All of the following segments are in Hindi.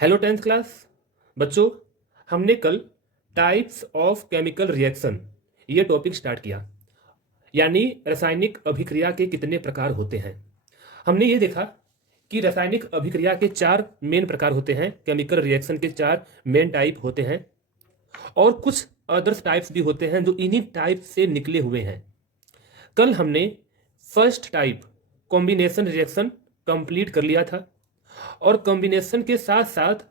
हेलो टेंथ क्लास बच्चों। हमने कल टाइप्स ऑफ केमिकल रिएक्शन ये टॉपिक स्टार्ट किया, यानी रासायनिक अभिक्रिया के कितने प्रकार होते हैं। हमने ये देखा कि रासायनिक अभिक्रिया के चार मेन प्रकार होते हैं, केमिकल रिएक्शन के चार मेन टाइप होते हैं और कुछ अदर्स टाइप्स भी होते हैं जो इन्हीं टाइप से निकले हुए हैं। कल हमने first type combination reaction complete कर लिया था और कॉम्बिनेशन के साथ साथ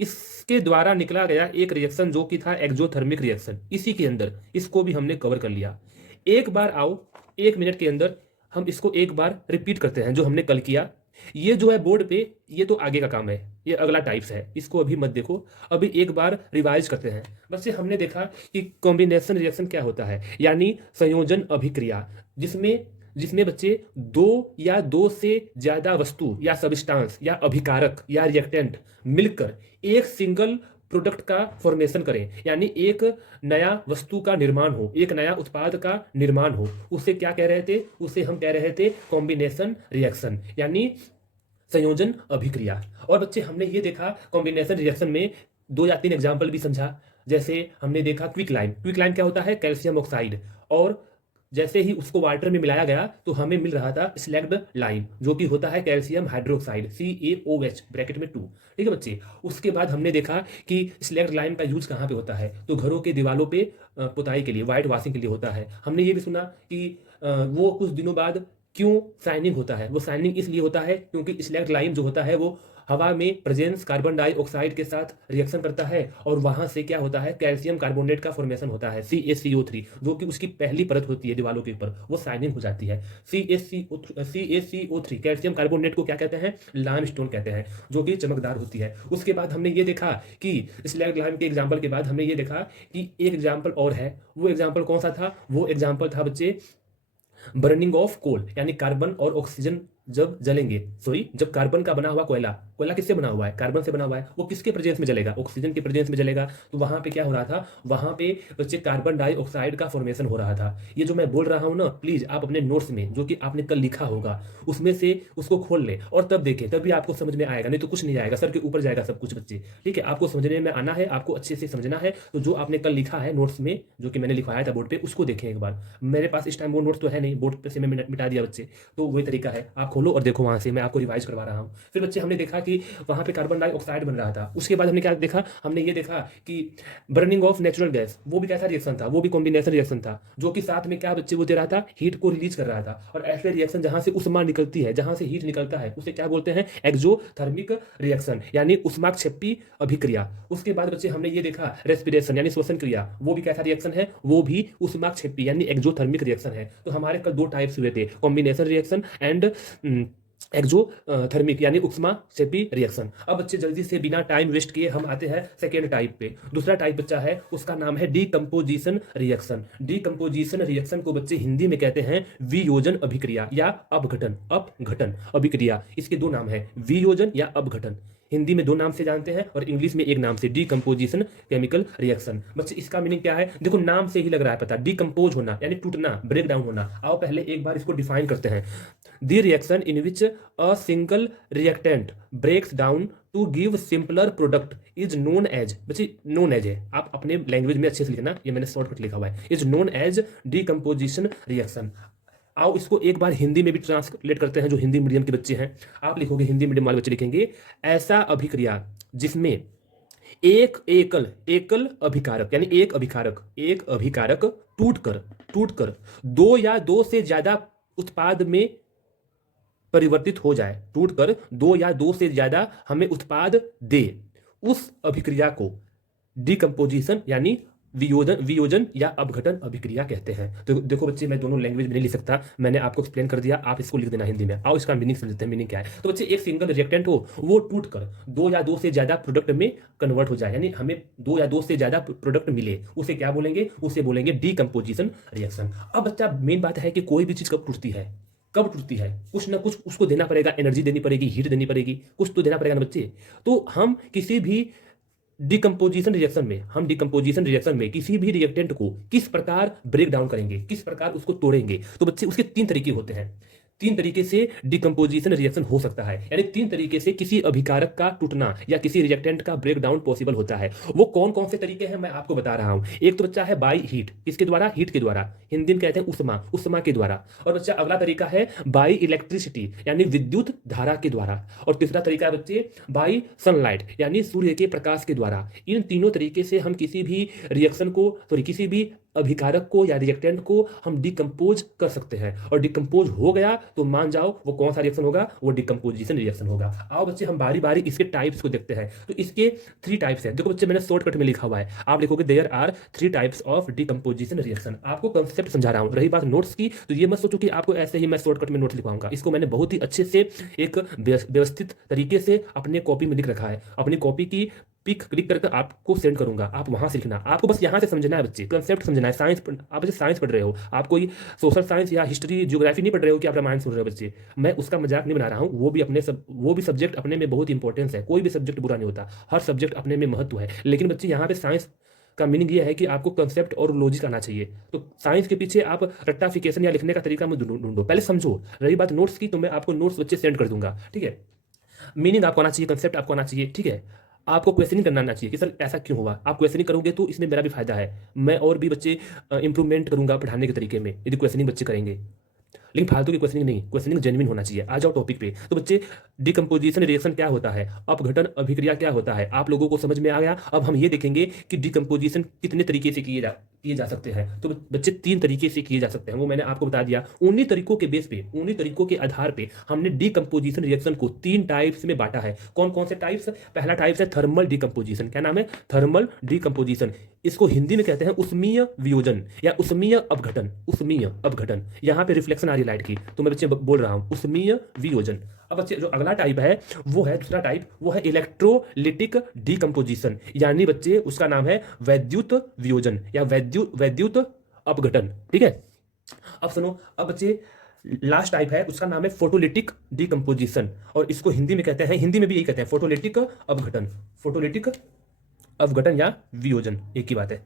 इसके द्वारा निकला गया एक रिएक्शन जो कि था एक्सोथर्मिक रिएक्शन, इसी के अंदर इसको भी हमने कवर कर लिया। एक बार आओ 1 मिनट के अंदर हम इसको एक बार रिपीट करते हैं जो हमने कल किया। ये जो है बोर्ड पे, ये तो आगे का काम है, ये अगला टाइप्स है, इसको अभी मत देखो, अभी एक बार रिवाइज करते हैं। बच्चे हमने देखा कि कॉम्बिनेशन रिएक्शन क्या होता है, यानी संयोजन अभिक्रिया, जिसमें जिसमें बच्चे दो या दो से ज्यादा वस्तु या सब्सटेंस या अभिकारक या रिएक्टेंट मिलकर एक सिंगल प्रोडक्ट का फॉर्मेशन करें, यानी एक नया वस्तु का निर्माण हो, एक नया उत्पाद का निर्माण हो। उसे क्या कह रहे थे? उसे हम कह रहे थे कॉम्बिनेशन रिएक्शन, यानी संयोजन अभिक्रिया। और बच्चे हमने ये देखा कॉम्बिनेशन रिएक्शन में 2 या 3 एग्जाम्पल भी समझा। जैसे हमने देखा क्विकलाइम। क्विकलाइम क्या होता है? Calcium oxide. और जैसे ही उसको वाटर में मिलाया गया तो हमें मिल रहा था स्लैग्ड लाइम, जो कि होता है कैल्शियम हाइड्रोक्साइड CaOH ब्रैकेट में 2। ठीक है बच्चे। उसके बाद हमने देखा कि स्लैग्ड लाइम का यूज कहाँ पे होता है, तो घरों के दीवालों पे पुताई के लिए, व्हाइट वॉशिंग के लिए होता है। हमने ये भी सुना कि वो कुछ दिनों बाद क्यों शाइनिंग होता है। वो शाइनिंग इसलिए होता है क्योंकि स्लैग्ड लाइम जो होता है वो हवा में प्रेजेंस कार्बन डाइऑक्साइड के साथ रिएक्शन करता है और वहां से क्या होता है, कैल्शियम कार्बोनेट का फॉर्मेशन होता है CaCO3, जो कि उसकी पहली परत होती है दीवालों के ऊपर, वो शाइनिंग हो जाती है। CaCO3 कैल्शियम कार्बोनेट को क्या कहते हैं? लाइमस्टोन कहते हैं, जो कि चमकदार होती है। उसके बाद हमने ये देखा कि स्लैग लाइम के एग्जाम्पल के बाद हमने ये देखा कि एक एग्जाम्पल और है। वो एग्जाम्पल कौन सा था? वो एग्जाम्पल था बच्चे बर्निंग ऑफ कोल, यानी कार्बन और ऑक्सीजन जब जलेंगे, जब कार्बन का बना हुआ कोयला, कोयला किससे बना हुआ है? कार्बन से बना हुआ है, वो किसके प्रेजेंस में जलेगा? ऑक्सीजन के प्रेजेंस में जलेगा। तो वहां पे क्या हो रहा था? वहां पे बच्चे कार्बन डाइऑक्साइड का फॉर्मेशन हो रहा था। ये जो मैं बोल रहा हूं ना, प्लीज आप अपने नोट्स में जो कि आपने कल लिखा होगा उसमें से उसको खोल लें और तब देखें, तभी आपको समझ में आएगा, नहीं तो कुछ नहीं आएगा, सर के ऊपर जाएगा सब कुछ बच्चे। ठीक है, आपको समझने में आना है, आपको अच्छे से समझना है। तो जो आपने कल लिखा है नोट्स में, जो कि मैंने लिखवाया था बोर्ड पे, उसको देखें एक बार। मेरे पास इस टाइम वो नोट्स तो है नहीं, बोर्ड पे से मैं मिटा दिया बच्चे, तो वही तरीका है, आप खोलो और देखो, वहां से मैं आपको रिवाइज करवा रहा हूँ। फिर बच्चे हमने देखा कि वहां पे कार्बन डाइऑक्साइड बन रहा था। उसके बाद हमने क्या देखा? हमने ये देखा कि बर्निंग ऑफ नेचुरल गैस, वो भी कैसा रिएक्शन था? वो भी कॉम्बिनेशन रिएक्शन था, जो कि साथ में क्या बच्चे वो दे रहा था? हीट को रिलीज कर रहा था। और ऐसे रिएक्शन जहां से उष्मा निकलती है, जहां से हीट निकलता है, उसे क्या बोलते हैं? एक्सोथर्मिक रिएक्शन, यानी उष्माक्षेपी अभिक्रिया। उसके बाद बच्चे हमने ये देखा रेस्पिरेशन, यानी श्वसन क्रिया, वो भी कैसा रिएक्शन है? वो भी उष्माक्षेपी यानी एक्सोथर्मिक रिएक्शन है। तो हमारे कल 2 टाइप्स हुए थे, कॉम्बिनेशन रिएक्शन एंड एक्सोथर्मिक यानी उष्माक्षेपी रिएक्शन। अब बच्चे जल्दी से बिना टाइम वेस्ट किए हम आते हैं सेकेंड टाइप पे। दूसरा टाइप बच्चा है, उसका नाम है डीकंपोजिशन रिएक्शन। डीकंपोजिशन रिएक्शन को बच्चे हिंदी में कहते हैं वियोजन अभिक्रिया या अपघटन, अपघटन अभिक्रिया। इसके 2 नाम है, वियोजन या अपघटन। हिंदी में 2 नाम से जानते हैं और इंग्लिश में एक नाम से, डीकंपोजिशन केमिकल रिएक्शन। बच्चे इसका मीनिंग क्या है? देखो नाम से ही लग रहा है पता, डीकंपोज होना यानी टूटना, ब्रेक डाउन होना। आओ पहले एक बार इसको डिफाइन करते हैं। The reaction in which a single reactant breaks down to give simpler product is known as, बच्चे नोन एज है, आप अपने लैंग्वेज में अच्छे से लिखना, ये मैंने शॉर्टकट लिखा हुआ है, is known as decomposition reaction. आओ इसको एक बार हिंदी में भी ट्रांसलेट करते हैं, जो हिंदी मीडियम के बच्चे हैं, आप लिखोगे, हिंदी मीडियम वाले बच्चे लिखेंगे, ऐसा अभिक्रिया जिसमें एक एकल एकल अभिकारक यानी एक अभिकारक टूटकर 2 या 2 से ज्यादा उत्पाद में परिवर्तित हो जाए, टूटकर 2 या 2 से ज्यादा हमें उत्पाद दे, उस अभिक्रिया को डिकम्पोजिशन यानी वियोजन या अपघटन अभिक्रिया कहते हैं। तो देखो बच्चे, मैं दोनों लैंग्वेज में नहीं लिख सकता, मैंने आपको एक्सप्लेन कर दिया, आप इसको लिख देना हिंदी में। आओ इसका मीनिंग समझते हैं, मीनिंग क्या है। तो बच्चे एक सिंगल रिएक्टेंट हो, वो टूटकर 2 या 2 से ज्यादा प्रोडक्ट में कन्वर्ट हो जाए, यानी हमें 2 या 2 से ज्यादा प्रोडक्ट मिले, उसे क्या बोलेंगे? उसे बोलेंगे डीकंपोजिशन रिएक्शन। अब बच्चा मेन बात है कि कोई भी चीज कब टूटती है? कब टूटती है? कुछ ना कुछ उसको देना पड़ेगा, एनर्जी देनी पड़ेगी, हीट देनी पड़ेगी, कुछ तो देना पड़ेगा ना बच्चे। तो हम किसी भी डिकम्पोजिशन रिएक्शन में किसी भी रिएक्टेंट को किस प्रकार ब्रेक डाउन करेंगे, किस प्रकार उसको तोड़ेंगे? तो बच्चे उसके 3 तरीके होते हैं। तीन तरीके से डिकम्पोजिशन रिएक्शन हो सकता है, यानी तीन तरीके से किसी अभिकारक का टूटना या किसी रिएक्टेंट का ब्रेकडाउन पॉसिबल होता है। वो कौन कौन से तरीके हैं मैं आपको बता रहा हूं। एक तो बच्चा है बाई हीट, किसके द्वारा? हीट के द्वारा, हिंदी में कहते हैं उष्मा, उष्मा के द्वारा। और बच्चा अगला तरीका है बाई इलेक्ट्रिसिटी यानी विद्युत धारा के द्वारा। और तीसरा तरीका है बच्चे बाई सनलाइट यानी सूर्य के प्रकाश के द्वारा। इन तीनों तरीके से हम किसी भी रिएक्शन को, सॉरी किसी भी अभिकारक को या रिएक्टेंट को हम डिकम्पोज कर सकते हैं। और डिकम्पोज हो गया तो मान जाओ वो कौन सा रिएक्शन होगा? वो डिकम्पोजिशन रिएक्शन होगा। आओ बच्चे हम बारी बारी इसके टाइप्स को देखते हैं। तो इसके 3 टाइप्स हैं। देखो बच्चे मैंने शॉर्टकट में लिखा हुआ है, आप लिखोगे there are 3 types of decomposition reaction. आपको कंसेप्ट समझा रहा हूं। रही बात नोट्स की, तो ये मत सोचो कि आपको ऐसे ही मैं शॉर्टकट में नोट्स लिखवाऊंगा। इसको मैंने बहुत ही अच्छे से एक व्यवस्थित तरीके से अपने कॉपी में लिख रखा है। अपनी कॉपी की पिक क्लिक करके आपको सेंड करूंगा, आप वहां से लिखना। आपको बस यहां से समझना है बच्चे, कंसेप्ट समझना है। साइंस, आप बच्चे साइंस पढ़ रहे हो, आप कोई सोशल साइंस या हिस्ट्री ज्योग्राफी नहीं पढ़ रहे हो कि आप रामायण सुन रहे हो बच्चे। मैं उसका मजाक नहीं बना रहा हूँ। वो भी सब्जेक्ट अपने में बहुत इंपॉर्टेंस है। कोई भी सब्जेक्ट बुरा नहीं होता, हर सब्जेक्ट अपने में महत्व है। लेकिन बच्चे यहाँ पे साइंस का मीनिंग ये है कि आपको कंसेप्ट और लॉजिक आना चाहिए। तो साइंस के पीछे आप रट्टाफिकेशन या लिखने का तरीका मत ढूंढो, पहले समझो। रही बात नोट्स की, तो मैं आपको नोट्स बच्चे सेंड कर दूंगा, ठीक है। मीनिंग आपको आना चाहिए, कंसेप्ट आपको आना चाहिए, ठीक है। आपको क्वेश्चनिंग करना आना चाहिए कि सर ऐसा क्यों हुआ। आप क्वेश्चनिंग करोगे तो इसमें मेरा भी फायदा है। मैं और भी बच्चे इंप्रूवमेंट करूंगा पढ़ाने के तरीके में यदि क्वेश्चनिंग बच्चे करेंगे। लेकिन फालतू की क्वेश्चनिंग नहीं, क्वेश्चनिंग जेन्युइन होना चाहिए। आ जाओ टॉपिक पे। तो बच्चे डिकम्पोजिशन रिएक्शन क्या होता है, अपघटन अभिक्रिया क्या होता है, आप लोगों को समझ में आ गया। अब हम ये देखेंगे कि डिकम्पोजिशन कितने तरीके से किए जा सकते हैं। तो बच्चे 3 तरीके से किए जा सकते हैं, वो मैंने आपको बता दिया। उन्हीं तरीकों के बेस पे, उन्हीं तरीकों के आधार पे हमने डिकम्पोजिशन रिएक्शन को 3 टाइप्स में बांटा है। कौन कौन से टाइप्स? पहला टाइप्स है थर्मल डिकम्पोजिशन। क्या नाम है? Thermal decomposition. इसको हिंदी में कहते हैं उष्मीय वियोजन या उष्मीय अपघटन। उष्मीय अपघटन, यहाँ पे रिफ्लेक्शन आ रही लाइट की, तो मैं बच्चे बोल रहा हूँ उष्मीय वियोजन। अब बच्चे जो अगला टाइप है वो है, दूसरा टाइप वो है इलेक्ट्रोलिटिक डिकम्पोजिशन, यानी बच्चे उसका नाम है वैद्युत वियोजन या वैद्युत अपघटन, ठीक है। अब सुनो, अब बच्चे लास्ट टाइप है उसका नाम है फोटोलिटिक डिकम्पोजिशन, और इसको हिंदी में कहते हैं, हिंदी में भी यही कहते हैं, फोटोलिटिक अपघटन। फोटोलिटिक अपघटन या वियोजन एक ही बात है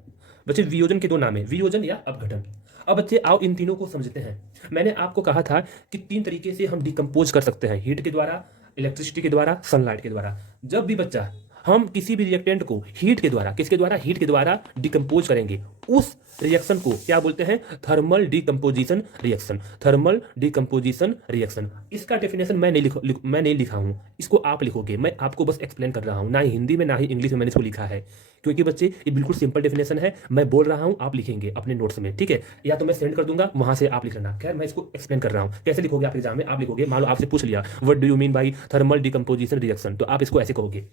बच्चे। वियोजन के 2 नाम है, वियोजन या अपघटन। अब बच्चे आओ इन तीनों को समझते हैं। मैंने आपको कहा था कि 3 तरीके से हम डिकम्पोज कर सकते हैं, हीट के द्वारा, इलेक्ट्रिसिटी के द्वारा, सनलाइट के द्वारा। जब भी बच्चा हम किसी भी रिएक्टेंट को हीट के द्वारा, किसके द्वारा? हीट के द्वारा डिकम्पोज करेंगे, उस रिएक्शन को क्या बोलते हैं? Thermal decomposition reaction. Thermal decomposition reaction, इसका डेफिनेशन मैं नहीं लिखा हूं, इसको आप लिखोगे। मैं आपको बस एक्सप्लेन कर रहा हूं, ना ही हिंदी में ना ही इंग्लिश में मैंने इसको लिखा है, क्योंकि बच्चे ये बिल्कुल सिंपल डेफिनेशन है। मैं बोल रहा हूं, आप लिखेंगे अपने नोट्स में, ठीक है। या तो मैं सेंड कर दूंगा, वहां से आप लिख लेना। खैर मैं इसको एक्सप्लेन कर रहा हूं, कैसे लिखोगे आप एग्जाम में। आप लिखोगे, मान लो आपसे पूछ लिया what do you mean by thermal decomposition reaction, तो आप इसको ऐसे कहोगे,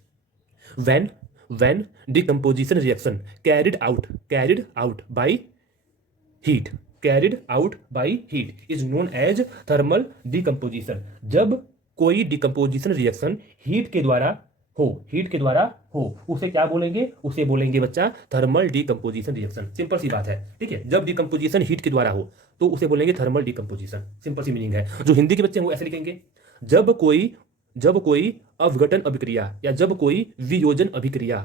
when decomposition reaction carried out by heat is known as thermal decomposition। जब कोई डिकम्पोजिशन रिएक्शन हीट के द्वारा हो उसे क्या बोलेंगे? उसे बोलेंगे बच्चा थर्मल डिकम्पोजिशन रिएक्शन। सिंपल सी बात है, ठीक है। जब डिकम्पोजिशन हीट के द्वारा हो तो उसे बोलेंगे थर्मल डिकम्पोजिशन, सिंपल सी मीनिंग है। जो हिंदी के बच्चे हैं वो ऐसे लिखेंगे, जब कोई अपघटन अभिक्रिया या जब कोई वियोजन अभिक्रिया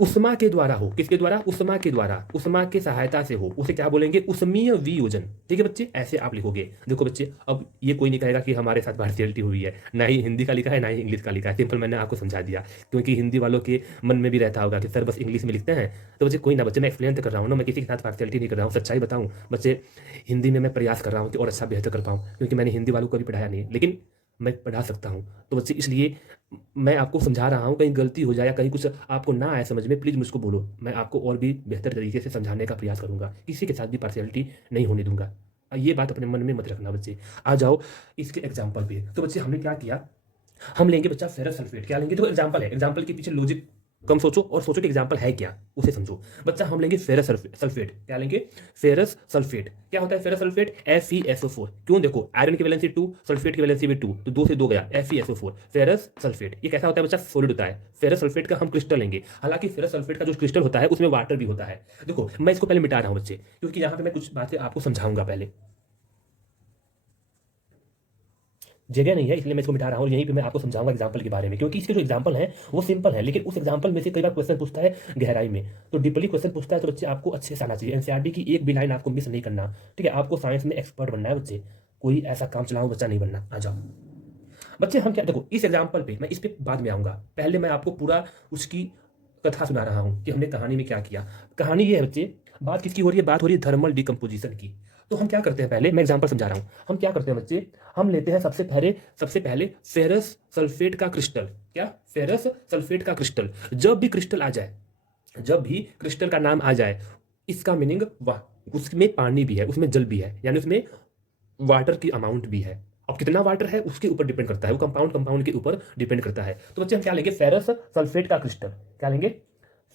उष्मा के द्वारा हो, किसके द्वारा? उष्मा के द्वारा, उष्मा के सहायता से हो, उसे क्या बोलेंगे? उष्मीय वियोजन, ठीक है बच्चे। ऐसे आप लिखोगे। देखो बच्चे, अब ये कोई नहीं कहेगा कि हमारे साथ पार्शियलिटी हुई है, ना ही हिंदी का लिखा है ना ही इंग्लिश का लिखा है। सिंपल मैंने आपको समझा दिया, क्योंकि हिंदी वालों के मन में भी रहता होगा कि सर बस इंग्लिश में लिखते हैं। तो बच्चे कोई ना, बच्चे मैं एक्सप्लेन तो कर रहा हूँ ना, मैं किसी के साथ पार्शियलिटी नहीं कर रहा हूँ, सच्चाई बताऊँ बच्चे। हिंदी में मैं प्रयास कर रहा हूँ कि और अच्छा बेहतर कर पाऊँ, क्योंकि मैंने हिंदी वालों को भी पढ़ाया नहीं, लेकिन मैं पढ़ा सकता हूँ। तो बच्चे इसलिए मैं आपको समझा रहा हूँ, कहीं गलती हो जाए या कहीं कुछ आपको ना आए समझ में, प्लीज़ मुझको बोलो, मैं आपको और भी बेहतर तरीके से समझाने का प्रयास करूँगा। किसी के साथ भी पार्शियलिटी नहीं होने दूंगा, ये बात अपने मन में मत रखना बच्चे। आ जाओ इसके एग्जाम्पल पे। तो बच्चे हमने क्या किया, हम लेंगे बच्चा फेरस सल्फेट। क्या लेंगे? तो एग्जाम्पल है, एग्जाम्पल के पीछे लॉजिक कम सोचो और सोचो कि एग्जाम्पल है क्या, उसे समझो। बच्चा हम लेंगे फेरस सल्फेट। क्या लेंगे? Ferrous sulphate. क्या होता है फेरस सल्फेट? FeSO4। क्यों? देखो आयरन की वैलेंसी 2, सल्फेट की वैलेंसी भी 2, तो 2 से 2 गया, FeSO4 फेरस सल्फेट। ये कैसा होता है बच्चा? सॉलिड होता है। फेरस सल्फेट का हम क्रिस्टल लेंगे, हालांकि फेरस सल्फेट का जो क्रिस्टल होता है उसमें वाटर भी होता है। देखो मैं इसको पहले मिटा रहा हूं बच्चे, क्योंकि यहाँ पे मैं कुछ बातें आपको समझाऊंगा। पहले जगह नहीं है इसलिए मैं इसको मिटा रहा हूँ, यहीं पे मैं आपको समझाऊंगा एग्जाम्पल के बारे में, क्योंकि इसके जो एग्जाम्पल है वो सिंपल है, लेकिन उस एग्जाम्पल में से कई बार क्वेश्चन पूछता है गहराई में, तो डीपली क्वेश्चन पूछता है। तो बच्चे आपको अच्छे से आना चाहिए, एनसीईआरटी की एक भी लाइन आपको मिस नहीं करना, ठीक है। आपको साइंस में एक्सपर्ट बनना है बच्चे, कोई ऐसा काम चलाओ बच्चा नहीं बनना। आ जाओ बच्चे, हम क्या देखो इस एग्जाम्पल पे, मैं इस पे बाद में आऊंगा, पहले मैं आपको पूरा उसकी कथा सुना रहा हूं कि हमने कहानी में क्या किया। कहानी ये है बच्चे, बात किसकी हो रही है? बात हो रही है थर्मल डिकम्पोजिशन की। तो हम क्या करते हैं, पहले मैं एग्जाम्पल समझा रहा हूं। हम क्या करते हैं बच्चे, हम लेते हैं सबसे पहले फेरस सल्फेट का क्रिस्टल। क्या? फेरस सल्फेट का क्रिस्टल। जब भी क्रिस्टल आ जाए, जब भी क्रिस्टल का नाम आ जाए, इसका मीनिंग वाह, उसमें पानी भी है, उसमें जल भी है, यानी उसमें वाटर की अमाउंट भी है। अब कितना वाटर है उसके ऊपर डिपेंड करता है, वो कंपाउंड के ऊपर डिपेंड करता है। तो बच्चे हम क्या लेंगे? फेरस सल्फेट का क्रिस्टल। क्या लेंगे?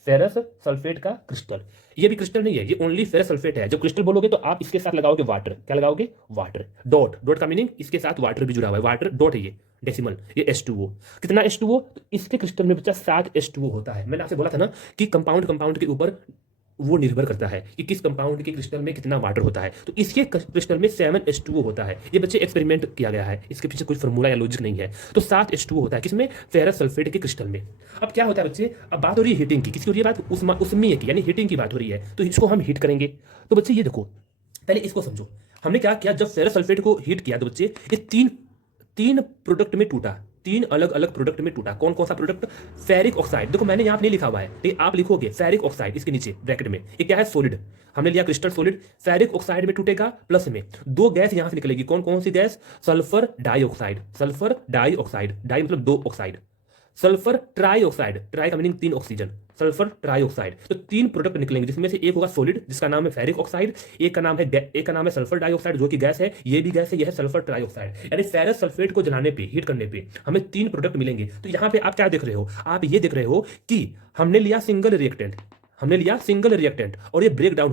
फेरस सल्फेट का क्रिस्टल। ये भी क्रिस्टल नहीं है, ये ओनली फेरस सल्फेट है। जब क्रिस्टल बोलोगे तो आप इसके साथ लगाओगे वाटर। क्या लगाओगे? वाटर। डॉट, डॉट का मीनिंग इसके साथ वाटर भी जुड़ा हुआ है। वाटर डॉट है ये, डेसिमल, ये H2O। कितना H2O? तो इसके क्रिस्टल में बच्चा 7 H2O होता है। मैंने आपसे बोला था ना कि कंपाउंड के ऊपर वो निर्भर करता है कि किस कंपाउंड के क्रिस्टल में कितना वाटर होता है। तो इसके क्रिस्टल में 7H2O होता है। ये बच्चे एक्सपेरिमेंट किया गया है, इसके पीछे कोई फॉर्मूला या लॉजिक नहीं है। तो 7H2O होता है किसमें? फेरस सल्फेट के क्रिस्टल में। अब क्या होता है बच्चे, अब बात हो रही है हीटिंग की। किसकी हो रही है बात? उसमें की, यानी हीटिंग की बात हो रही है। तो इसको हम हीट करेंगे। तो बच्चे ये देखो, पहले इसको समझो। हमने क्या किया, जब फेरस सल्फेट को हीट किया तो बच्चे ये तीन तीन प्रोडक्ट में टूटा। तीन अलग अलग प्रोडक्ट में टूटा। कौन कौन सा प्रोडक्ट? Ferric oxide. देखो मैंने यहाँ पे नहीं लिखा हुआ है, लेकिन आप लिखोगे फेरिक ऑक्साइड इसके नीचे ब्रैकेट में। ये क्या है? सॉलिड। हमने लिया क्रिस्टल सॉलिड। फेरिक ऑक्साइड में टूटेगा, प्लस में दो गैस यहां से निकलेगी। कौन कौन सी गैस? Sulphur dioxide. Sulphur dioxide, di मतलब दो ऑक्साइड। सल्फर ट्राइऑक्साइड, ट्राई का मीनिंग तीन ऑक्सीजन, सल्फर ट्राइऑक्साइड। तो तीन प्रोडक्ट निकलेंगे, जिसमें से एक होगा सॉलिड जिसका नाम है फेरिक ऑक्साइड, एक का नाम है सल्फर डाइऑक्साइड जो कि गैस है, ये भी गैस है, यह है सल्फर ट्राइऑक्साइड। यानी फेरस सल्फेट को जलाने पे, हीट करने पे हमें तीन प्रोडक्ट मिलेंगे। तो यहां पे आप क्या देख रहे हो? आप ये देख रहे हो कि हमने लिया सिंगल रिएक्टेंट, हमने लिया सिंगल रिएक्टेंट, और ये ब्रेक डाउन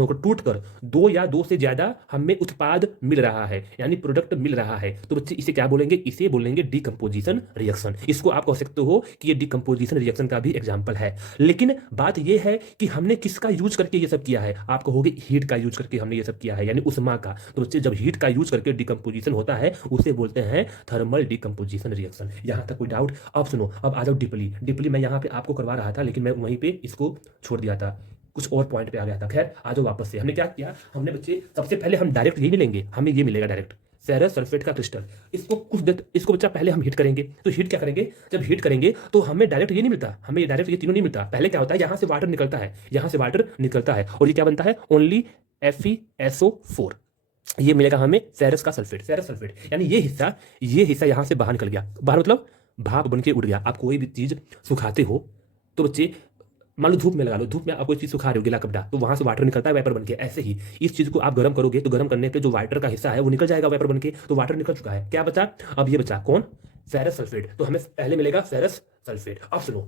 होकर टूट कर दो या दो से ज्यादा हमें उत्पाद मिल रहा है, यानी प्रोडक्ट मिल रहा है। तो बच्चे इसे क्या बोलेंगे? इसे बोलेंगे डिकम्पोजिशन रिएक्शन। इसको आप कह सकते हो कि ये डिकम्पोजिशन रिएक्शन का भी एग्जाम्पल है। लेकिन बात यह है कि हमने किसका यूज करके ये सब किया है? आप कहोगे हीट का यूज करके हमने ये सब किया है, यानी उष्मा का। तो बच्चे जब हीट का यूज करके डिकम्पोजिशन होता है उसे बोलते हैं थर्मल डिकम्पोजिशन रिएक्शन। यहां तक कोई डाउट? अब सुनो, अब आ जाओ डीपली। डीपली मैं यहाँ पे आपको करवा रहा था, लेकिन मैं वहीं पे इसको छोड़ दिया था, कुछ और पॉइंट पे आ गया था। खैर आ जाओ वापस से। हमने क्या किया? हमने बच्चे सबसे पहले हम डायरेक्ट यही नहीं लेंगे, हमें ये मिलेगा डायरेक्ट फेरस सल्फेट का क्रिस्टल। इसको बच्चा पहले हम हीट करेंगे। तो हीट क्या करेंगे? जब हीट करेंगे तो हमें डायरेक्ट ये नहीं मिलता, हमें डायरेक्ट ये तीनों नहीं मिलता। पहले क्या होता है? यहाँ से वाटर निकलता है, यहाँ से वाटर निकलता है, और ये क्या बनता है? Only FeSO4। ये मिलेगा हमें फेरस का सल्फेट, फेरस सल्फेट। यानी ये हिस्सा यहाँ से बाहर निकल गया। बाहर मतलब भाप बन के उड़ गया। आप कोई भी चीज सुखाते हो तो बच्चे, मान लो धूप में लगा लो, धूप में आप कोई चीज सुखा रहे हो, गिला कपड़ा, तो वहां से वाटर निकलता है वेपर बन के। ऐसे ही इस चीज को आप गर्म करोगे तो गर्म करने पे जो वाटर का हिस्सा है वो निकल जाएगा वेपर बन के। तो वाटर निकल चुका है, क्या बचा? अब ये बचा कौन? Ferrous sulphate. तो हमें पहले मिलेगा फेरस सल्फेट। अब सुनो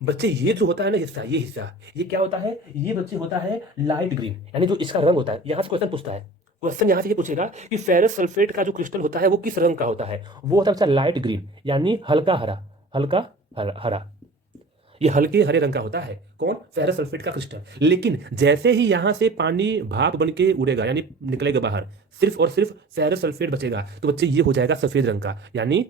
बच्चे, ये जो होता है ना हिस्सा, ये क्या होता है? ये बच्चे होता है लाइट ग्रीन, यानी जो इसका रंग होता है। यहां से क्वेश्चन पूछता है, क्वेश्चन यहां से ये पूछेगा कि फेरस सल्फेट का जो क्रिस्टल होता है वो किस रंग का होता है? वो होता है बच्चा लाइट ग्रीन, यानी हल्का हरा। हल्का हरा, ये हल्के हरे रंग का होता है। कौन? फेरस सल्फेट का क्रिस्टल। लेकिन जैसे ही यहां से पानी भाप बन के उड़ेगा, यानी निकलेगा बाहर, सिर्फ और सिर्फ फेरस सल्फेट बचेगा। तो बच्चे ये हो जाएगा सफेद रंग का, यानी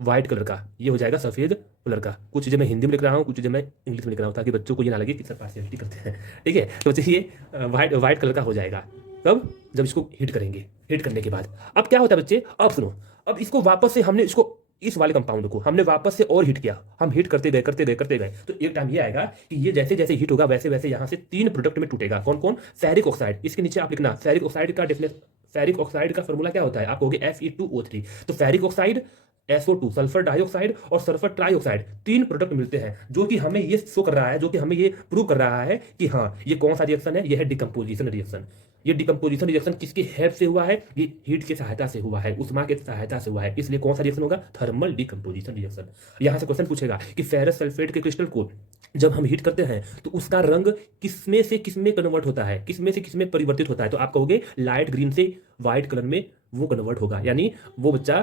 व्हाइट कलर का। ये हो जाएगा सफेद कलर का। कुछ चीजें मैं हिंदी में लिख रहा हूँ, कुछ चीजें मैं इंग्लिश में लिख रहा हूँ, ताकि बच्चों को ये ना लगे कि सब पार्शियलिटी करते हैं। ठीक है? तो बच्चे ये व्हाइट कलर का हो जाएगा। कब? जब इसको हीट करेंगे। हीट करने के बाद अब क्या होता है बच्चे? अब सुनो, अब इसको वापस से हमने इसको, इस वाले कंपाउंड को हमने वापस से और हीट किया। हम हीट करते गए, तो एक टाइम ये आएगा कि ये जैसे जैसे हीट होगा वैसे वैसे यहां से तीन प्रोडक्ट में टूटेगा। कौन कौन? Ferric oxide. इसके नीचे आप लिखना फेरिक ऑक्साइड का फॉर्मूला क्या होता है? आप कहोगे Fe2O3। तो ferric oxide, SO2 sulphur dioxide और सल्फर ट्राइऑक्साइड, तीन प्रोडक्ट मिलते हैं, जो कि हमें ये शो कर रहा है, जो कि हमें ये प्रूव कर रहा है कि हाँ ये कौन सा रिएक्शन है? ये है डिकम्पोजिशन रिएक्शन। ये डिकम्पोजिशन रिएक्शन किसकी हेल्प से हुआ है? ये हीट की सहायता से हुआ है, उष्मा की सहायता से हुआ है। इसलिए कौन सा रिएक्शन होगा? Thermal decomposition reaction. यहां से क्वेश्चन पूछेगा कि फेरस सल्फेट के क्रिस्टल को जब हम हीट करते हैं तो उसका रंग किसमें से किसमें कन्वर्ट होता है, किसमें से किसमें परिवर्तित होता है? तो आप कहोगे लाइट ग्रीन से व्हाइट कलर में वो कन्वर्ट होगा, यानी वो बच्चा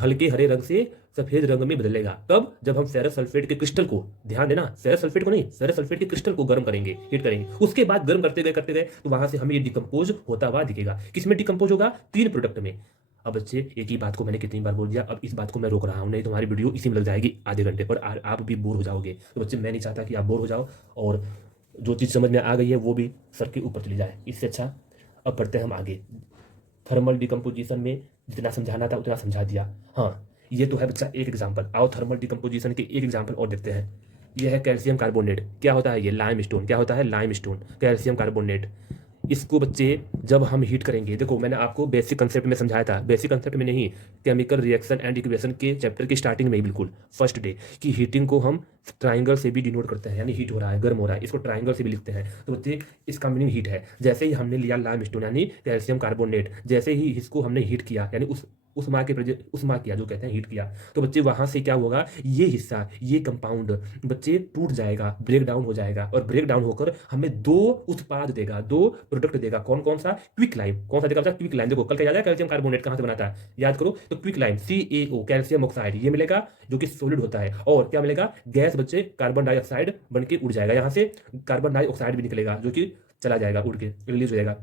हल्के हरे रंग से सफेद रंग में बदलेगा। कब? जब हम फेरस सल्फेट के क्रिस्टल को, ध्यान देना, फेरस सल्फेट को नहीं, फेरस सल्फेट के क्रिस्टल को गर्म करेंगे, हीट करेंगे। उसके बाद गर्म करते गए तो वहां से हमें ये डिकम्पोज होता हुआ दिखेगा। किसमें डिकम्पोज होगा? तीन प्रोडक्ट में। अब बच्चे एक ही बात को मैंने कितनी बार बोल दिया, अब इस बात को मैं रोक रहा हूं, नहीं तुम्हारी वीडियो इसी में लग जाएगी आधे घंटे पर, आप भी बोर हो जाओगे। तो बच्चे मैं नहीं चाहता कि आप बोर हो जाओ, और जो चीज़ समझ में आ गई है वो भी सर के ऊपर चली जाए। इससे अच्छा अब पढ़ते हैं हम आगे। थर्मल डिकम्पोजिशन में जितना समझाना था उतना समझा दिया। हाँ, ये तो है बच्चा एक एग्जाम्पल। आओ थर्मल डिकम्पोजिशन के एक एग्जाम्पल और देखते हैं। ये है कैल्शियम कार्बोनेट। क्या होता है ये? Lime stone. क्या होता है? Lime stone, calcium carbonate. इसको बच्चे जब हम हीट करेंगे, देखो मैंने आपको बेसिक कंसेप्ट में समझाया था, बेसिक कंसेप्ट में नहीं, केमिकल रिएक्शन एंड इक्वेशन के चैप्टर की स्टार्टिंग में ही बिल्कुल फर्स्ट डे की हीटिंग को हम ट्राइंगल से भी डिनोट करते हैं, यानी हीट हो रहा है, गर्म हो रहा है, इसको ट्राइंगल से भी लिखते हैं। तो बच्चे इसका मीनिंग हीट है। जैसे ही हमने लिया लाइम स्टोन यानी कैल्शियम कार्बोनेट, जैसे ही इसको हमने हीट किया यानी उस माँ किया जो कहते हैं हीट किया, तो बच्चे वहां से क्या होगा, ये हिस्सा, ये कंपाउंड बच्चे टूट जाएगा, ब्रेक डाउन हो जाएगा, और ब्रेक डाउन होकर हमें दो उत्पाद देगा, दो प्रोडक्ट देगा। कौन कौन सा? Quick lime. कौन सा देगा बच्चा? Quick lime. देखो कल क्या याद है कैल्शियम कार्बोनेट कहां से बनाता है, याद करो। तो quick lime CaO, calcium oxide, ये मिलेगा जो कि सॉलिड होता है। और क्या मिलेगा? गैस बच्चे कार्बन डाइऑक्साइड बन के उड़ जाएगा, यहां से कार्बन डाइऑक्साइड भी निकलेगा जो कि चला जाएगा, उड़ के रिलीज हो जाएगा।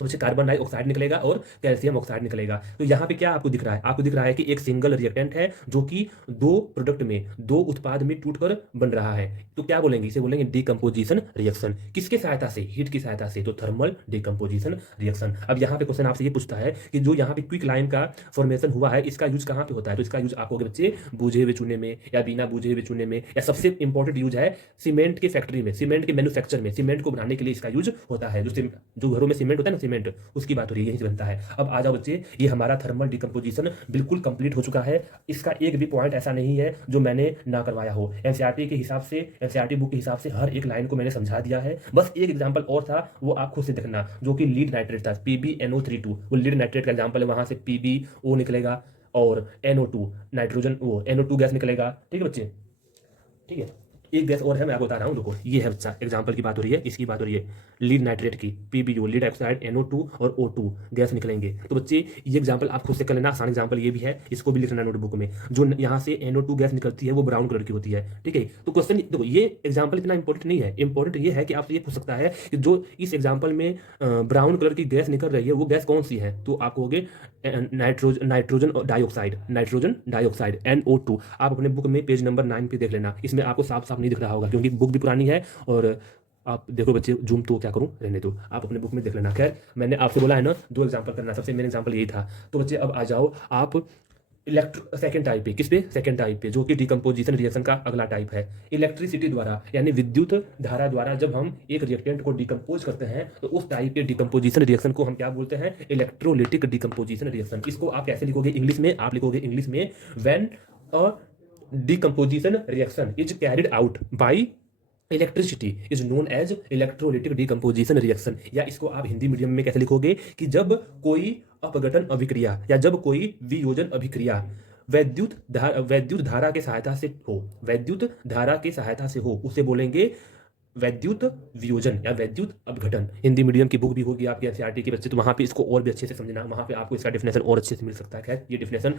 तो उससे कार्बन डाइऑक्साइड निकलेगा और कैल्शियम ऑक्साइड निकलेगा। तो यहाँ पे क्या आपको दिख रहा है? आपको दिख रहा है कि एक सिंगल रिएक्टेंट है जो कि दो प्रोडक्ट में, दो उत्पाद में टूटकर बन रहा है। तो क्या बोलेंगे? इसे बोलेंगे डिकम्पोजिशन रिएक्शन। किसके सहायता से? हीट की सहायता से। तो थर्मल डिकम्पोजिशन रिएक्शन। अब यहाँ पे क्वेश्चन आपसे ये पूछता है कि जो यहाँ पे क्विक लाइम का फॉर्मेशन हुआ है, इसका यूज कहाँ पे होता है? तो इसका यूज आपको बच्चे बूझे हुए चूने में या बिना बूझे हुए चूने में, या सबसे इंपॉर्टेंट यूज है सीमेंट के फैक्ट्री में, सीमेंट के मैन्युफैक्चर में, सीमेंट को बनाने के लिए इसका यूज होता है। जो घरों में सीमेंट होता है ना, सीमेंट, उसकी बात हो रही है, यही से बनता है। अब आ जाओ बच्चे, ये हमारा थर्मल डिकम्पोजिशन बिल्कुल कंप्लीट हो चुका है। इसका एक भी पॉइंट ऐसा नहीं है जो मैंने ना करवाया हो। एनसीईआरटी के हिसाब से, एनसीईआरटी बुक के हिसाब से हर एक लाइन को मैंने समझा दिया है। बस एक एग्जांपल और था, वो आप खुद से देखना, जो कि लीड नाइट्रेट था, PbNO32। वो लीड नाइट्रेट का एग्जांपल है, वहां से PbO निकलेगा और NO2 नाइट्रोजन, वो NO2 गैस निकलेगा। ठीक है बच्चे, ठीक है। एक गैस और है, मैं आपको बता रहा हूँ, देखो ये है बच्चा, एग्जांपल की बात हो रही है, इसकी बात हो रही है, लीड नाइट्रेट की, PbO, लीड ऑक्साइड, NO2 और O2 गैस निकलेंगे। तो बच्चे ये एग्जांपल आप खुद से कर लेना, आसान एग्जांपल ये भी है, इसको भी लिखना नोटबुक में। जो यहाँ से NO2 गैस निकलती है वो ब्राउन कलर की होती है, ठीक है। तो क्वेश्चन देखो, ये एग्जाम्पल इतना इंपॉर्टेंट नहीं है, इंपॉर्टेंट ये है कि आपसे ये पूछ सकता है कि जो इस एग्जाम्पल में ब्राउन कलर की गैस निकल रही है वो गैस कौन सी है? तो आप कहोगे nitrogen dioxide, nitrogen dioxide NO2। आप अपने बुक में पेज नंबर 9 पे देख लेना, इसमें आपको साफ साफ नहीं दिख रहा होगा क्योंकि बुक भी पुरानी है। और आप देखो बच्चे, जूम तो क्या करूं, रहने दो, आप अपने बुक में देख लेना। खैर, मैंने आपसे बोला है ना 2 एग्जांपल करना, सबसे मेन एग्जांपल यही था। तो बच्चे अब आ जाओ आप सेकेंड टाइप पे। किस पे? सेकेंड टाइप पे, जो कि डिकम्पोजिशन रिएक्शन का अगला टाइप है। इलेक्ट्रिसिटी द्वारा यानी विद्युत धारा द्वारा जब हम एक रिएक्टेंट को डिकम्पोज करते हैं तो उस टाइप के डिकम्पोजिशन रिएक्शन को हम क्या बोलते हैं? Electrolytic decomposition reaction. इसको आप कैसे लिखोगे इंग्लिश में? आप लिखोगे इंग्लिश में, when a decomposition reaction is carried out by electricity is known as electrolytic decomposition reaction. या इसको आप हिंदी मीडियम में कैसे लिखोगे कि जब कोई अपघटन अभिक्रिया या जब कोई वियोजन अभिक्रिया वैद्युत धारा के सहायता से हो, वैद्युत धारा के सहायता से हो, उसे बोलेंगे वैद्युत वियोजन या वैद्युत अपघटन। हिंदी मीडियम की बुक भी होगी आपकी एनसीईआरटी के बच्चे, तो वहाँ पे इसको और भी अच्छे से समझना, वहाँ पे आपको इसका डेफिनेशन और अच्छे से मिल सकता है। खैर, ये डेफिनेशन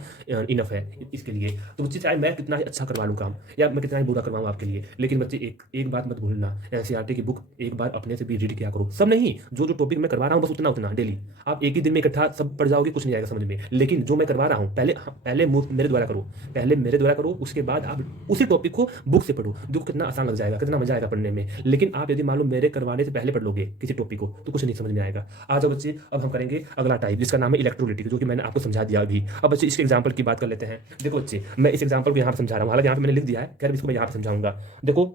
इनफ है इसके लिए। तो बच्चे चाहे मैं कितना ही अच्छा करवा लूँ काम या मैं कितना ही बुरा करवाऊँ आपके लिए, लेकिन बच्चे एक बात मत भूलना, एनसीईआरटी की बुक एक बार अपने से भी रीड किया करो। सब नहीं, जो टॉपिक मैं करवा रहा हूँ बस उतना उतना डेली। आप एक ही दिन में इकट्ठा सब पढ़ जाओगे, कुछ नहीं आएगा समझ में। लेकिन जो मैं करवा रहा हूँ पहले मेरे द्वारा करो, पहले मेरे द्वारा करो, उसके बाद आप उसी टॉपिक को बुक से पढ़ो। देखो कितना आसान लग जाएगा, कितना मजा आएगा पढ़ने में। लेकिन आप यदि मान लो मेरे करवाने से पहले पढ़ लोगे किसी टॉपिक को तो कुछ नहीं समझ में आएगा। आ जाओ बच्चे, अब हम करेंगे अगला टाइप जिसका नाम है इलेक्ट्रोलिटिक, जो कि मैंने आपको समझा दिया अभी। अब बच्चे इसके एग्जांपल की बात कर लेते हैं। देखो बच्चे, मैं इस एग्जांपल को यहाँ पर समझा रहा हूँ, हालांकि यहाँ पे मैंने लिख दिया है, खैर इसको मैं यहाँ पर समझाऊंगा। देखो,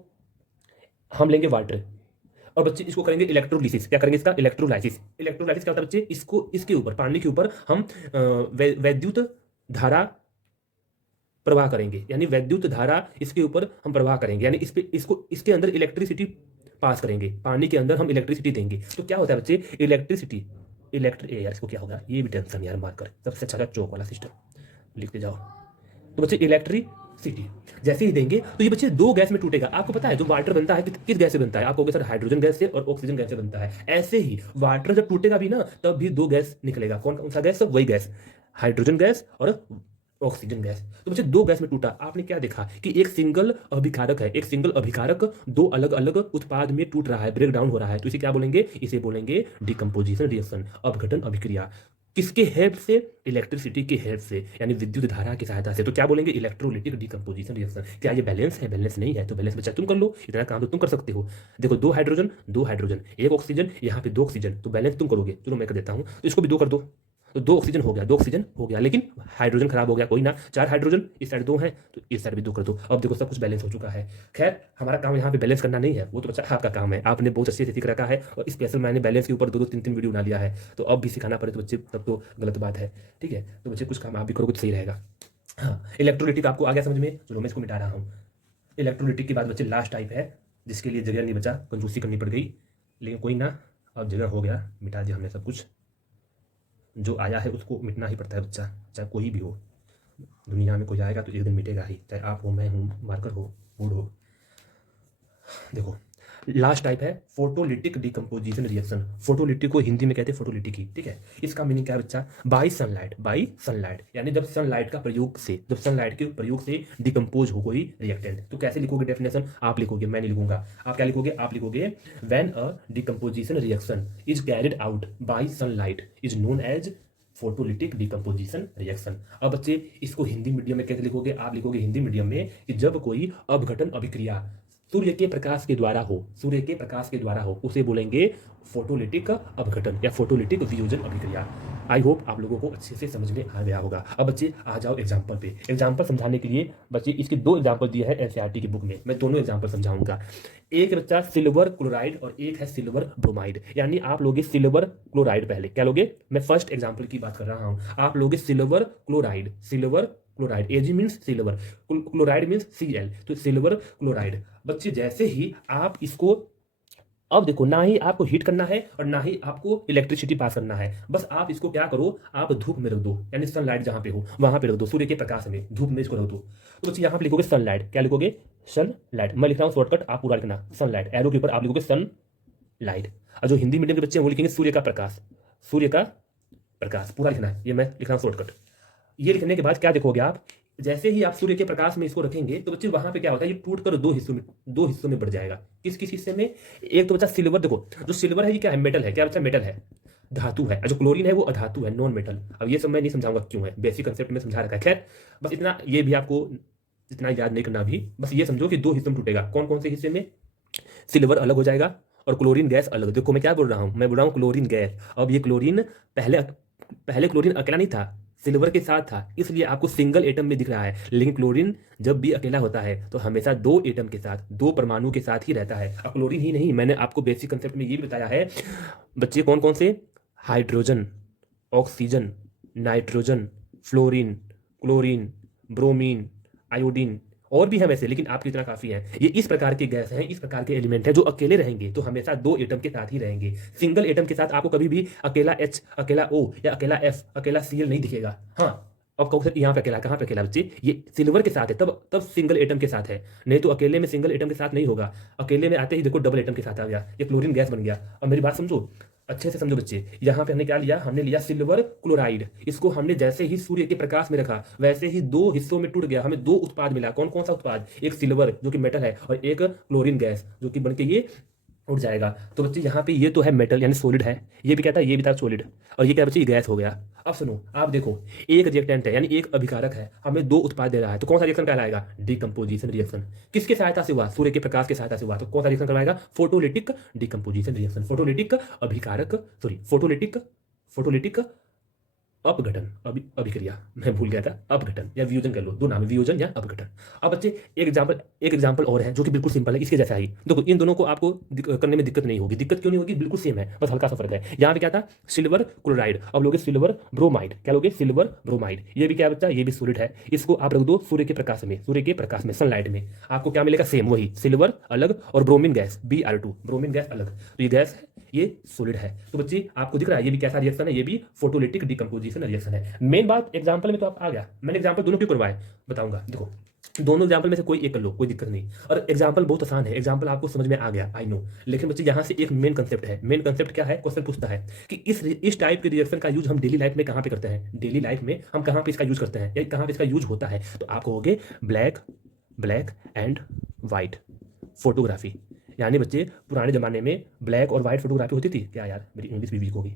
हम लेंगे वाटर और बच्चे इसको करेंगे इलेक्ट्रोलिसिस। क्या करेंगे? इसका इलेक्ट्रोलाइसिस। इलेक्ट्रोलाइसिस क्या होता है बच्चे? इसको इसके ऊपर, पानी के ऊपर हम वैद्युत धारा प्रवाह करेंगे, यानी वैद्युत धारा इसके ऊपर हम प्रवाह करेंगे, यानी इसके अंदर इलेक्ट्रिसिटी पास करेंगे, पानी के अंदर हम इलेक्ट्रिसिटी देंगे। तो क्या होता है बच्चे? इलेक्ट्रिसिटी यार इसको क्या होगा, ये भी टेंशन यार, मार्कर सबसे अच्छा चौक वाला सिस्टम लिखते जाओ। तो बच्चे इलेक्ट्रिसिटी जैसे ही देंगे तो ये बच्चे दो गैस में टूटेगा। आपको पता है जो वाटर बनता है किस गैस से बनता है? आप कहोगे सर हाइड्रोजन गैस से और ऑक्सीजन गैस से बनता है। ऐसे ही वाटर जब टूटेगा भी ना तब भी दो गैस निकलेगा। कौन कौन सा गैस? वही गैस, हाइड्रोजन गैस और ऑक्सीजन गैस। तो बच्चे दो गैस में टूटा, आपने क्या देखा कि एक सिंगल अभिकारक है, एक सिंगल अभिकारक दो अलग अलग उत्पाद में टूट रहा है, ब्रेक डाउन हो रहा है। तो इसे क्या बोलेंगे? इसे बोलेंगे डिकम्पोजिशन रिएक्शन, अपघटन अभिक्रिया। किसके हेल्प से? इलेक्ट्रिसिटी के हेल्प से, यानी विद्युत धारा की सहायता से। तो क्या बोलेंगे? Electrolytic decomposition reaction. क्या ये बैलेंस है? बैलेंस नहीं है तो बैलेंस बच्चा तुम कर लो, इतना काम तो तुम कर सकते हो। देखो दो हाइड्रोजन एक ऑक्सीजन, यहाँ पे दो ऑक्सीजन, तो बैलेंस तुम करोगे। चलो मैं कर देता हूँ, तो इसको भी दो कर दो, तो 2 ऑक्सीजन हो गया, 2 ऑक्सीजन हो गया, लेकिन हाइड्रोजन खराब हो गया, कोई ना, 4 हाइड्रोजन इस साइड 2 है तो इस साइड भी 2 कर दो। अब देखो सब कुछ बैलेंस हो चुका है। खैर हमारा काम यहाँ पे बैलेंस करना नहीं है, वो तो बच्चा आपका काम है, आपने बहुत अच्छे से सीख रखा है और स्पेशल मैंने बैलेंस के ऊपर 2-2 3-3 वीडियो बना लिया है, तो अब भी सिखाना पड़े तो बच्चे तब तो गलत बात है। ठीक है, तो बच्चे कुछ काम आप भी करोगे तो सही रहेगा। हाँ, इलेक्ट्रोलिटिक आपको आ गया समझ में, चलो मैं इसको मिटा रहा हूँ। इलेक्ट्रोलिटिक के बाद बच्चे लास्ट टाइप है जिसके लिए जगह नहीं बचा, कंजूसी करनी पड़ गई, लेकिन कोई ना, अब जगह हो गया, मिटा दिया हमने सब कुछ। जो आया है उसको मिटना ही पड़ता है बच्चा, चाहे कोई भी हो, दुनिया में कोई आएगा तो एक दिन मिटेगा ही, चाहे आप हो, मैं हूँ, मार्कर हो, वुड हो। देखो लास्ट टाइप है फोटोलिटिक डिकम्पोजिशन रिएक्शन। फोटोलिटिक को हिंदी में कहते हैं फोटोलिटिक ही, ठीक है। इसका मीनिंग क्या है बच्चा? बाई सनलाइट, बाई सनलाइट, यानी जब सनलाइट का प्रयोग से, जब सनलाइट के प्रयोग से डिकम्पोज हो कोई रिएक्टेंट। तो कैसे लिखोगे डेफिनेशन? आप लिखोगे, मैं नहीं लिखूंगा। आप क्या लिखोगे? आप लिखोगे when a decomposition reaction is carried out by sunlight is known as photolytic decomposition reaction. अब बच्चे इसको हिंदी मीडियम में कैसे लिखोगे? आप लिखोगे हिंदी मीडियम में कि जब कोई अपघटन अभिक्रिया सूर्य के प्रकाश के द्वारा हो, सूर्य के प्रकाश के द्वारा हो, उसे बोलेंगे फोटोलिटिक अपघटन या फोटोलिटिक वियोजन अभिक्रिया। आई होप आप लोगों को अच्छे से समझ में आ गया होगा। अब बच्चे आ जाओ एग्जाम्पल पे। एग्जाम्पल समझाने के लिए बच्चे इसके 2 एग्जाम्पल दिए हैं एनसीईआरटी की बुक में, मैं दोनों एग्जाम्पल समझाऊंगा। एक बच्चा सिल्वर क्लोराइड और एक है सिल्वर ब्रोमाइड, यानी आप लोगे सिल्वर क्लोराइड पहले, क्या लोगे? मैं फर्स्ट एग्जाम्पल की बात कर रहा हूं। आप लोगे silver chloride, silver chloride, AG means silver, chloride means Cl, तो सिल्वर क्लोराइड। बच्चे जैसे ही आप इसको, अब देखो ना ही आपको हीट करना है और ना ही आपको इलेक्ट्रिसिटी पास करना है, बस आप इसको क्या करो, आप धूप में रख दो, यानी सनलाइट जहां पे हो वहां पे रख दो, सूर्य के प्रकाश में, धूप में इसको रख दो। तो बच्चे यहां पे लिखोगे सनलाइट, क्या लिखोगे? सनलाइट। मैं लिख रहा हूं शॉर्टकट, आप पूरा लिखना, सनलाइट, एरो के ऊपर आप लिखोगे सनलाइट। और जो हिंदी मीडियम के बच्चे हैं वो लिखेंगे सूर्य का प्रकाश, सूर्य का प्रकाश, पूरा लिखना है, ये मैं लिख रहा हूं शॉर्टकट। ये लिखने के बाद क्या देखोगे आप, जैसे ही आप सूर्य के प्रकाश में इसको रखेंगे तो बच्चे वहां पे क्या होता है, ये टूट कर 2 हिस्सों में बढ़ जाएगा। किस किस हिस्से में? एक तो बच्चा सिल्वर, देखो जो सिल्वर है ये क्या है? मेटल है, क्या बच्चा? मेटल है, धातु है। जो क्लोरीन है वो अधातु है, नॉन मेटल। अब ये सब मैं नहीं समझाऊंगा क्यों है, बेसिक कंसेप्ट में समझा रखा है। खैर बस इतना, ये भी आपको इतना याद नहीं करना भी, बस ये समझो कि 2 हिस्सों में टूटेगा। कौन कौन से हिस्से में? सिल्वर अलग हो जाएगा और क्लोरीन गैस अलग। देखो मैं क्या बोल रहा हूं, मैं बोल रहा हूं क्लोरीन गैस। अब ये क्लोरीन पहले पहले क्लोरीन अकेला नहीं था, सिल्वर के साथ था, इसलिए आपको सिंगल एटम में दिख रहा है। लेकिन क्लोरीन जब भी अकेला होता है तो हमेशा 2 एटम के साथ, 2 परमाणु के साथ ही रहता है। अब क्लोरीन ही नहीं, मैंने आपको बेसिक कंसेप्ट में ये भी बताया है बच्चे, कौन कौन से? Hydrogen, oxygen, nitrogen, fluorine, chlorine, bromine, iodine, और भी हैं वैसे, लेकिन आपकी इतना काफी है। ये इस प्रकार के गैस हैं, इस प्रकार के एलिमेंट हैं जो अकेले रहेंगे तो हमेशा 2 एटम के साथ ही रहेंगे। सिंगल एटम के साथ आपको कभी भी अकेला H, अकेला O या अकेला F, अकेला Cl नहीं दिखेगा। हाँ, अब कहो यहाँ पे अकेला, कहाँ पे अकेला बच्चे? ये सिल्वर के साथ है, तब तब सिंगल एटम के साथ है, नहीं तो अकेले में सिंगल एटम के साथ नहीं होगा। अकेले में आते ही देखो डबल एटम के साथ आ गया, ये क्लोरीन गैस बन गया। अब मेरी बात समझो, अच्छे से समझो बच्चे, यहाँ पे हमने क्या लिया? हमने लिया सिल्वर क्लोराइड। इसको हमने जैसे ही सूर्य के प्रकाश में रखा वैसे ही 2 हिस्सों में टूट गया, हमें 2 उत्पाद मिला। कौन कौन सा उत्पाद? एक सिल्वर जो कि मेटल है और एक क्लोरीन गैस जो कि बनके ये उड़ जाएगा। तो बच्चे यहाँ पे ये तो है मेटल यानी सॉलिड है, ये भी कहता है, ये भी था सॉलिड, और ये क्या बच्चे? ये गैस हो गया। अब सुनो, आप देखो एक रिएक्टेंट है यानी एक अभिकारक है, हमें 2 उत्पाद दे रहा है, तो कौन सा रिएक्शन कहलाएगा? Decomposition reaction. किसके सहायता से हुआ? सूर्य के प्रकाश की सहायता से हुआ, तो कौन सा रिएक्शन करवाएगा? Photolytic decomposition reaction. फोटोलिटिक अभिकारक, सॉरी फोटोलिटिक, फोटोलिटिक अपघटन, अभिक्रिया, मैं भूल गया था, अपघटन या वियोजन कर लो, 2 नाम है, वियोजन या अपघटन। अब बच्चे एक एग्जांपल और है जो कि बिल्कुल सिंपल है, इसके जैसा ही। देखो इन दोनों को आपको करने में दिक्कत नहीं होगी। दिक्कत क्यों नहीं होगी? बिल्कुल सेम है, बस हल्का सा फर्क है। यहाँ पे क्या था? सिल्वर क्लोराइड, अब लोगे सिल्वर ब्रोमाइड, क्या लोगे? Silver bromide. ये भी क्या बच्चा? ये भी सॉलिड है, इसको आप रख दो सूर्य के प्रकाश में, सूर्य के प्रकाश में, सनलाइट में, आपको क्या मिलेगा? सेम वही, सिल्वर अलग और bromine gas Br2, bromine gas अलग। तो ये गैस है, ये सॉलिड है। तो बच्चे आपको दिख रहा है ये भी कैसा रिएक्शन है? ये भी फोटोलिटिक डिकम्पोजिशन रिएक्शन है। मेन बात एग्जांपल में तो आप आ गया, मैंने एग्जांपल दोनों क्यों करवाए बताऊंगा। देखो दोनों एग्जांपल में से कोई एक कर लो, कोई दिक्कत नहीं। और एग्जांपल बहुत आसान है, एग्जांपल आपको समझ में आ गया, आई नो। लेकिन बच्चे यहाँ से एक मेन कंसेप्ट है। मेन कंसेप्ट क्या है? क्वेश्चन पूछता है कि इस टाइप के रिएक्शन का यूज हम डेली लाइफ में कहाँ पे करते हैं? डेली लाइफ में हम कहाँ पे इसका यूज करते हैं या कहाँ पे इसका यूज होता है? तो आप कहोगे ब्लैक एंड व्हाइट फोटोग्राफी। यानी बच्चे पुराने जमाने में ब्लैक और व्हाइट फोटोग्राफी होती थी क्या? यार मेरी इंग्लिश भी वीक होगी।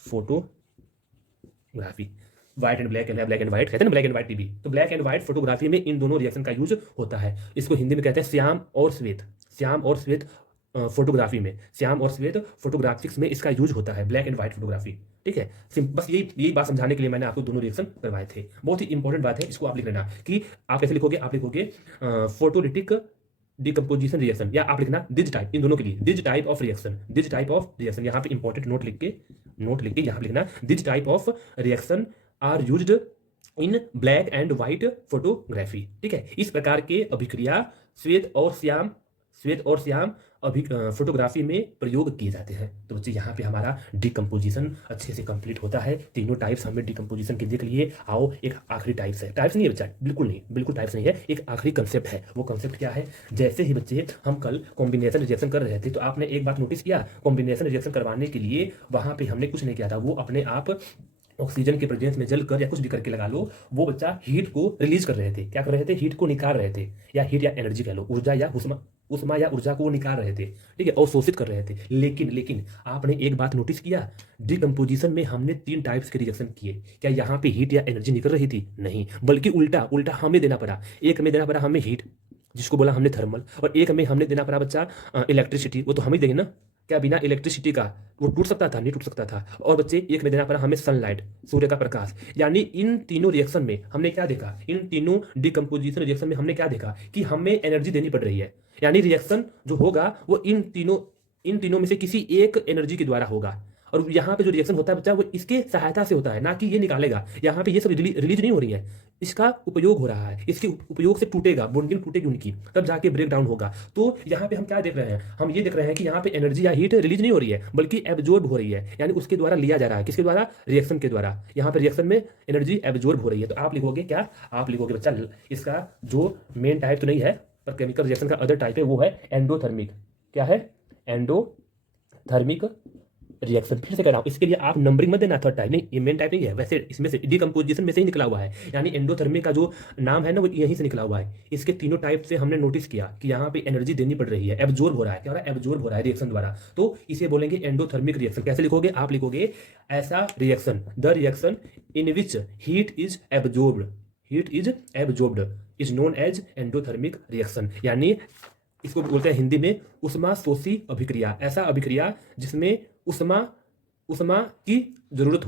Photography, white and black, black and white कहते हैं ना, ब्लैक एंड व्हाइट टीवी। तो ब्लैक एंड व्हाइट फोटोग्राफी में इन दोनों रिएक्शन का यूज होता है। इसको हिंदी में कहते हैं श्याम और श्वेत, श्याम और श्वेत फोटोग्राफी में, श्याम और श्वेत फोटोग्राफिक्स में इसका यूज होता है, ब्लैक एंड व्हाइट फोटोग्राफी। ठीक है। बस यही बात समझाने के लिए मैंने आपको दोनों रिएक्शन करवाए थे। बहुत ही इंपॉर्टेंट बात है, इसको आप लिख लेना कि आप कैसे लिखोगे। आप लिखोगे फोटोलिटिक डिकम्पोजिशन रिएक्शन, या आप लिखना दिज टाइप, इन दोनों के लिए these type of reaction, these type of reaction. यहाँ पे इंपॉर्टेंट नोट लिख के यहाँ पे लिखना these type of reaction are used in black and white photography. ठीक है, इस प्रकार के अभिक्रिया श्वेत और श्याम फोटोग्राफी में प्रयोग किए जाते हैं। तो बच्चे यहाँ पे हमारा डिकम्पोजिशन अच्छे से कंप्लीट होता है। तीनों टाइप्स हमें डिकम्पोजिशन के देख लिए। आओ एक आखिरी टाइप्स है, टाइप्स नहीं है बच्चा, बिल्कुल नहीं, बिल्कुल टाइप्स नहीं है, एक आखिरी कंसेप्ट है। वो कंसेप्ट क्या है? जैसे ही बच्चे हम कल कॉम्बिनेशन रिएक्शन कर रहे थे, तो आपने एक बात नोटिस किया, कॉम्बिनेशन रिएक्शन करवाने के लिए वहां पे हमने कुछ नहीं किया था, वो अपने आप ऑक्सीजन के प्रेजेंस में जलकर या कुछ भी करके लगा लो, वो बच्चा हीट को रिलीज कर रहे थे। क्या कर रहे थे? हीट को निकाल रहे थे, या हीट या एनर्जी कह लो, ऊर्जा या उष्मा या ऊर्जा को वो निकाल रहे थे। ठीक है, और शोषित कर रहे थे। लेकिन आपने एक बात नोटिस किया, डिकम्पोजिशन में हमने 3 टाइप्स के रिएक्शन किए। क्या यहाँ पे हीट या एनर्जी निकल रही थी? नहीं, बल्कि उल्टा हमें देना पड़ा। एक में देना पड़ा हमें हीट, जिसको बोला हमने थर्मल, और एक में हमने देना पड़ा बच्चा इलेक्ट्रिसिटी, वो तो हम ही देंगे ना। क्या बिना इलेक्ट्रिसिटी का वो टूट सकता था? नहीं टूट सकता था। और बच्चे एक में देना पड़ा हमें सनलाइट, सूर्य का प्रकाश। यानी इन तीनों रिएक्शन में हमने क्या देखा, इन तीनों डिकम्पोजिशन रिएक्शन में हमने क्या देखा कि हमें एनर्जी देनी पड़ रही है। यानी रिएक्शन जो होगा वो इन तीनों में से किसी एक एनर्जी के द्वारा होगा। और यहाँ पे जो रिएक्शन होता है बच्चा, वो इसके सहायता से होता है, ना कि ये निकालेगा। यहाँ पे ये सब रिलीज नहीं हो रही है, इसका उपयोग हो रहा है। इसके उपयोग से टूटेगा, बॉन्डिंग टूटेगी उनकी, तब जाके ब्रेक डाउन होगा। तो यहाँ पे हम क्या देख रहे हैं? हम ये देख रहे हैं कि यहाँ पे एनर्जी या हीट रिलीज नहीं हो रही है, बल्कि एब्जॉर्ब हो रही है। यानी उसके द्वारा लिया जा रहा है। किसके द्वारा? रिएक्शन के द्वारा। यहाँ पे रिएक्शन में एनर्जी एब्जॉर्ब हो रही है। तो आप लिखोगे क्या? आप लिखोगे बच्चा, इसका जो मेन टाइप तो नहीं है, पर केमिकल रिएक्शन का अदर टाइप है, वो है एंडोथर्मिक। क्या है? Endothermic reaction. फिर से कह रहा हूं, इसके लिए आप नंबरिंग मत देना, थर्ड टाइप नहीं, ये मेन टाइप नहीं है। वैसे इसमें से डिकम्पोजिशन में से ही निकला हुआ है, यानी एंडोथर्मिक का जो नाम है ना, वो यहीं से निकला हुआ है। इसके तीनों टाइप से हमने नोटिस किया कि यहाँ पे एनर्जी देनी पड़ रही है, एब्जॉर्ब हो रहा है। क्या हो रहा है? एब्जॉर्ब हो रहा है रिएक्शन द्वारा। तो इसे बोलेंगे एंडोथर्मिक रिएक्शन। कैसे लिखोगे? आप लिखोगे ऐसा reaction, the reaction in which heat is absorbed is known as endothermic reaction. यानी इसको बोलते हैं हिंदी में उष्मा शोषी अभिक्रिया। ऐसा अभिक्रिया जिसमें उष्मा की जरूरत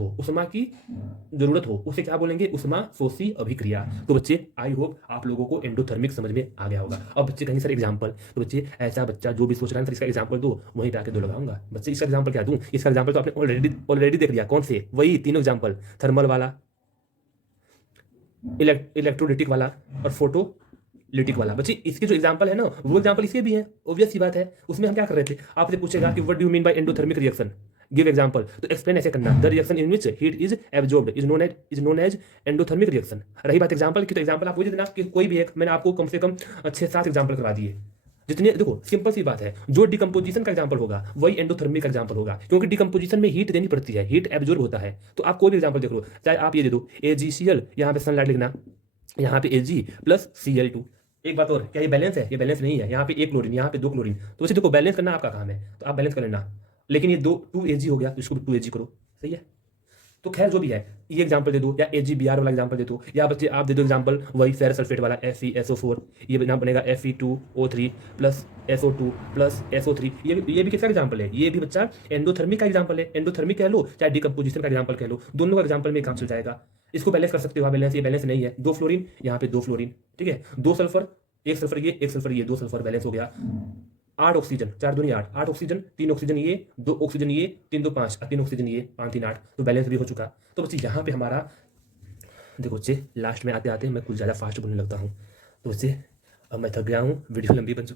हो, उसे क्या बोलेंगे? उष्मा शोषी अभिक्रिया। तो बच्चे आई होप आप लोगों को एंडोथर्मिक समझ में आ गया होगा। अब बच्चे कहीं सर एग्जांपल, तो बच्चे ऐसा बच्चा जो भी सोच रहा है सर इसका एग्जांपल दो, वहीं पे आके दो लगाऊंगा। बच्चे इसका एग्जांपल क्या दूं? इसका एग्जांपल तो आपने ऑलरेडी देख लिया। कौन से? वही तीनों एग्जांपल, थर्मल वाला, इलेक्ट्रोलिटिक वाला और फोटोलिटिक वाला। बच्चे इसके जो एग्जांपल है ना, वो एग्जांपल इसके भी हैं। ऑब्वियस सी बात है। उसमें हम क्या कर रहे थे? आपसे पूछेगा कि what do you mean by endothermic reaction, give example. तो एक्सप्लेन ऐसे करना, the reaction in which heat is absorbed is known as endothermic reaction. रही बात एग्जांपल की, तो एग्जांपल आप वही देना कि कोई भी एक। मैंने आपको कम से कम 6-7 एग्जांपल करवा दिए। जितने देखो, सिंपल सी बात है, जो डिकम्पोजिशन का एग्जांपल होगा वही एंडोथर्मिक का एग्जांपल होगा, क्योंकि डिकम्पोजिशन में हीट देनी पड़ती है, हीट एब्जॉर्ब होता है। तो आप कोई भी एग्जांपल देख लो, चाहे आप ये दे दो AgCl, यहाँ पे सनलाइट लिखना, यहाँ पे Ag प्लस Cl2। एक बात और, क्या ये बैलेंस है? ये बैलेंस नहीं है। यहाँ पे 1 क्लोरीन, यहाँ पे 2 क्लोरीन। तो वैसे देखो, बैलेंस करना आपका काम है, तो आप बैलेंस कर लेना। लेकिन ये 2Ag हो गया, तो इसको 2Ag करो, सही है। तो खैर जो भी है, ये एग्जांपल दे दो, या AgBr वाला एग्जांपल दे दो, या बच्चे आप दे दो एग्जांपल वही फेरस सल्फेट वाला FeSO4, ये नाम बनेगा Fe2O3 plus SO2 plus SO3। ये भी किसका एग्जांपल है? ये भी बच्चा एंडोथर्मिक का एग्जांपल है। एंडोथर्मिक कह लो चाहे डिकम्पोजिशन का एग्जांपल कह लो, दोनों का एग्जांपल में काम चल जाएगा। इसको बैलेंस कर सकते हो, बैलेंस, ये बैलेंस नहीं है। 2 फ्लोरीन, यहाँ पे 2 फ्लोरीन, ठीक है। 2 सल्फर, 1 सल्फर ये, 1 सल्फर ये, 2 सल्फर, बैलेंस हो गया। 8 ऑक्सीजन, 4 दूनी 8, 8 ऑक्सीजन, 3 ऑक्सीजन ये, 2 ऑक्सीजन ये, 3 2 5, 3 ऑक्सीजन ये, 5 3 8, तो बैलेंस भी हो चुका। तो बच्चे यहाँ पे हमारा देखो बच्चे, लास्ट में आते आते मैं कुछ ज़्यादा फास्ट बोलने लगता हूँ। तो बच्चे अब मैं थक गया हूँ, वीडियो लंबी बन चुकी